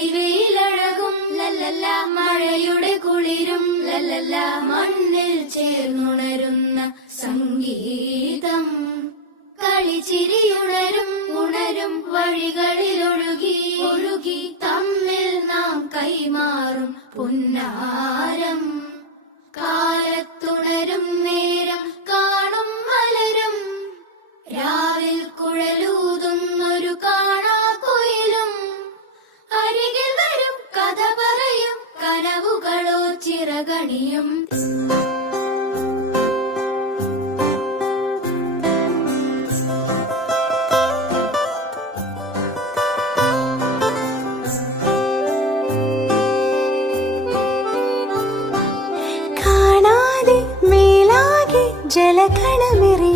പൊടിവെയിലഴകും ലല്ലല്ല, മഴയുടെ കുളിരും ലല്ലല്ല, മണ്ണിൽ ചേർന്നുണരുന്ന സംഗീതം. കളിച്ചിരിയുണരും ഉണരും വഴികളിലൊഴുകി ഒഴുകി തമ്മിൽ നാം കൈമാറും പുന്നാരം. കാലത്തുണരും നേരം കാണും മലരും, രാവിൽ കുഴലൂതുന്നൊരു കാണാക്കുയിലും. അരികിൽ വരും കഥ പറയും കനവുകളോ ചിറകണിയും. ജലകണമിറി